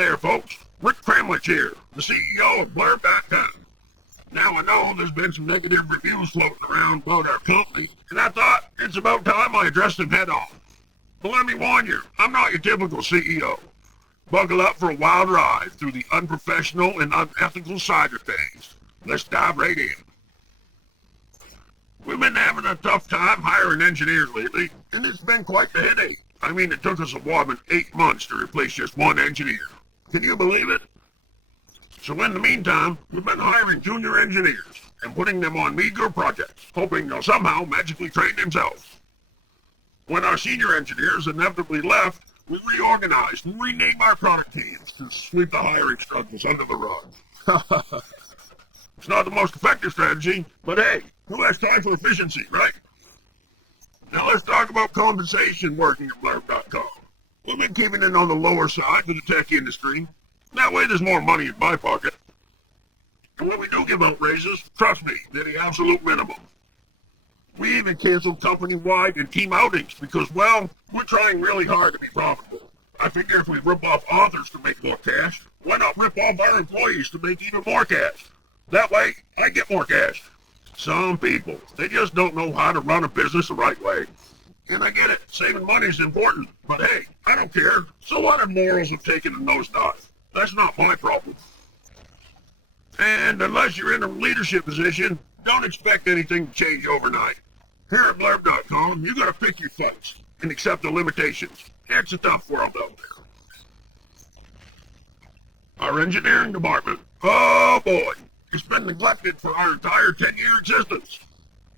there, folks. Rick Kramlich here, the CEO of Blurb.com. Now, I know there's been some negative reviews floating around about our company, and I thought it's about time I addressed them head on. But let me warn you, I'm not your typical CEO. Buckle up for a wild ride through the unprofessional and unethical side of things. Let's dive right in. We've been having a tough time hiring engineers lately, and it's been quite the headache. I mean, it took us a whopping 8 months to replace just one engineer. Can you believe it? So in the meantime, we've been hiring junior engineers and putting them on meager projects, hoping they'll somehow magically train themselves. When our senior engineers inevitably left, we reorganized and renamed our product teams to sweep the hiring struggles under the rug. It's not the most effective strategy, but hey, who has time for efficiency, right? Now let's talk about compensation working at Blurb.com. We've been keeping it on the lower side for the tech industry. That way there's more money in my pocket. And when we do give out raises, trust me, they're the absolute minimum. We even canceled company-wide and team outings because, well, we're trying really hard to be profitable. I figure if we rip off authors to make more cash, why not rip off our employees to make even more cash? That way, I get more cash. Some people, they just don't know how to run a business the right way. And I get it, saving money is important, but hey, I don't care. So what if morals have taken a nosedive? That's not my problem. And unless you're in a leadership position, don't expect anything to change overnight. Here at Blurb.com, you gotta pick your fights and accept the limitations. It's a tough world out there. Our engineering department, oh boy, it's been neglected for our entire 10-year existence.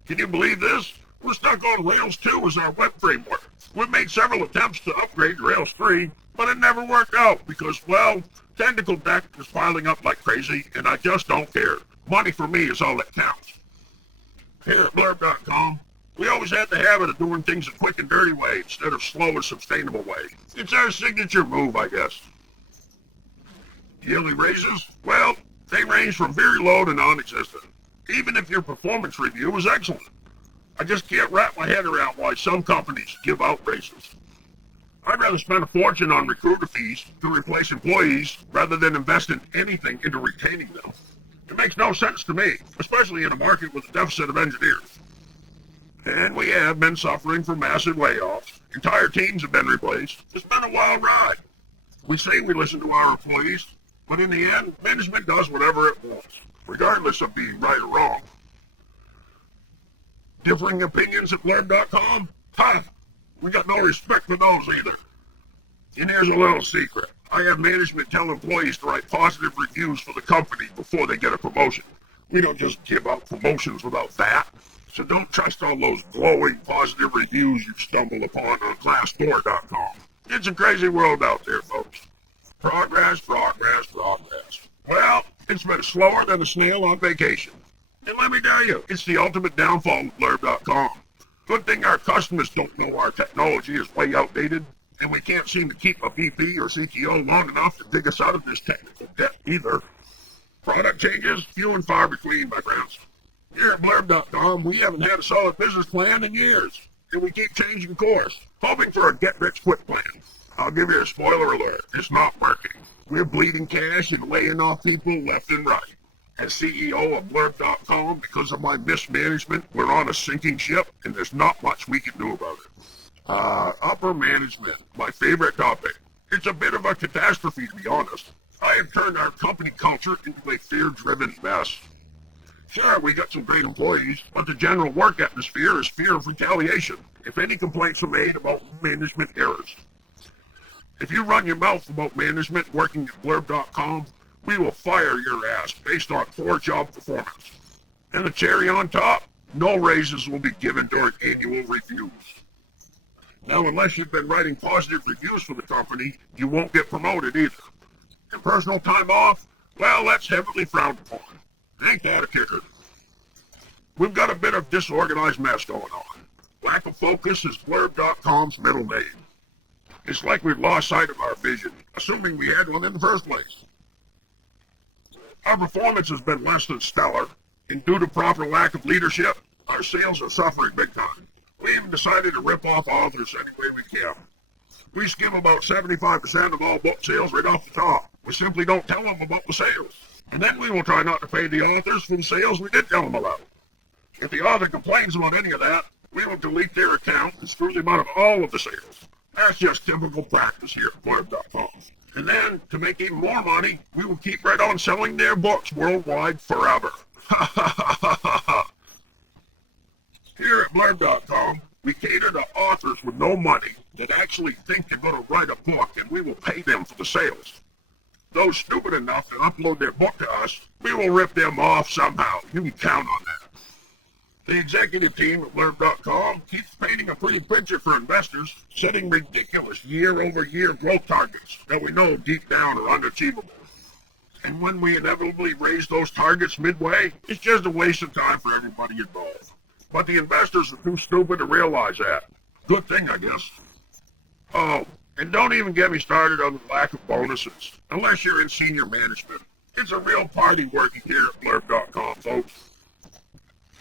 Can you believe this? We're stuck on Rails 2 as our web framework. We've made several attempts to upgrade to Rails 3, but it never worked out because, well, technical debt is piling up like crazy, and I just don't care. Money for me is all that counts. Here at Blurb.com, we always had the habit of doing things a quick and dirty way instead of slow and sustainable way. It's our signature move, I guess. Yearly raises? Well, they range from very low to non-existent, even if your performance review is excellent. I just can't wrap my head around why some companies give out raises. I'd rather spend a fortune on recruiter fees to replace employees rather than invest in anything into retaining them. It makes no sense to me, especially in a market with a deficit of engineers. And we have been suffering from massive layoffs. Entire teams have been replaced. It's been a wild ride. We say we listen to our employees, but in the end, management does whatever it wants, regardless of being right or wrong. Differing opinions at Blurb.com? Ha! We got no respect for those either. And here's a little secret. I have management tell employees to write positive reviews for the company before they get a promotion. We don't just give out promotions without that. So don't trust all those glowing positive reviews you stumble upon on Glassdoor.com. It's a crazy world out there, folks. Progress, progress, progress. Well, it's been slower than a snail on vacation. And let me tell you, it's the ultimate downfall of Blurb.com. Good thing our customers don't know our technology is way outdated, and we can't seem to keep a VP or CTO long enough to dig us out of this technical debt either. Product changes, few and far between, my friends. Here at Blurb.com, we haven't had a solid business plan in years, and we keep changing course, hoping for a get-rich-quick plan. I'll give you a spoiler alert, it's not working. We're bleeding cash and laying off people left and right. As CEO of Blurb.com, because of my mismanagement, we're on a sinking ship, and there's not much we can do about it. Upper management, my favorite topic. It's a bit of a catastrophe, to be honest. I have turned our company culture into a fear-driven mess. Sure, we got some great employees, but the general work atmosphere is fear of retaliation if any complaints are made about management errors. If you run your mouth about management working at Blurb.com, we will fire your ass based on poor job performance. And the cherry on top, no raises will be given during annual reviews. Now, unless you've been writing positive reviews for the company, you won't get promoted either. And personal time off, well, that's heavily frowned upon. Ain't that a kicker? We've got a bit of disorganized mess going on. Lack of focus is Blurb.com's middle name. It's like we've lost sight of our vision, assuming we had one in the first place. Our performance has been less than stellar, and due to proper lack of leadership, our sales are suffering big time. We even decided to rip off authors any way we can. We skim about 75% of all book sales right off the top. we simply don't tell them about the sales. And then we will try not to pay the authors for the sales we did tell them about. If the author complains about any of that, we will delete their account and screw them out of all of the sales. That's just typical practice here at Blurb.com. And then, to make even more money, we will keep right on selling their books worldwide forever. Ha ha ha ha ha ha. Here at Blurb.com, we cater to authors with no money that actually think they're going to write a book, and we will pay them for the sales. Those stupid enough to upload their book to us, we will rip them off somehow. You can count on that. The executive team at Blurb.com keeps painting a pretty picture for investors, setting ridiculous year-over-year growth targets that we know deep down are unachievable. And when we inevitably raise those targets midway, it's just a waste of time for everybody involved. But the investors are too stupid to realize that. Good thing, I guess. Oh, and don't even get me started on the lack of bonuses, unless you're in senior management. It's a real party working here at Blurb.com, folks.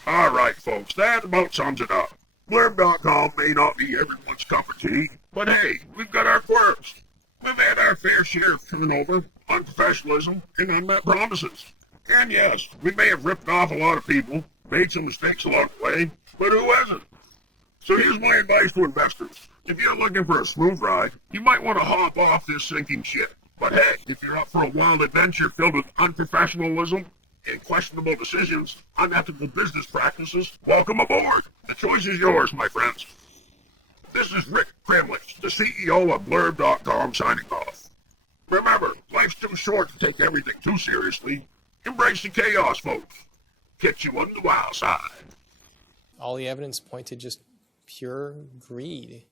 Alright, folks, that about sums it up. Blurb.com may not be everyone's cup of tea, but hey, we've got our quirks. We've had our fair share of turnover, unprofessionalism, and unmet promises. And yes, we may have ripped off a lot of people, made some mistakes along the way, but who hasn't? So here's my advice to investors. If you're looking for a smooth ride, you might want to hop off this sinking ship. But hey, if you're up for a wild adventure filled with unprofessionalism, and questionable decisions, unethical business practices, welcome aboard. The choice is yours, my friends. This is Rick Kramlich, the CEO of Blurb.com, signing off. Remember, life's too short to take everything too seriously. Embrace the chaos, folks. Catch you on the wild side. All the evidence pointed just pure greed.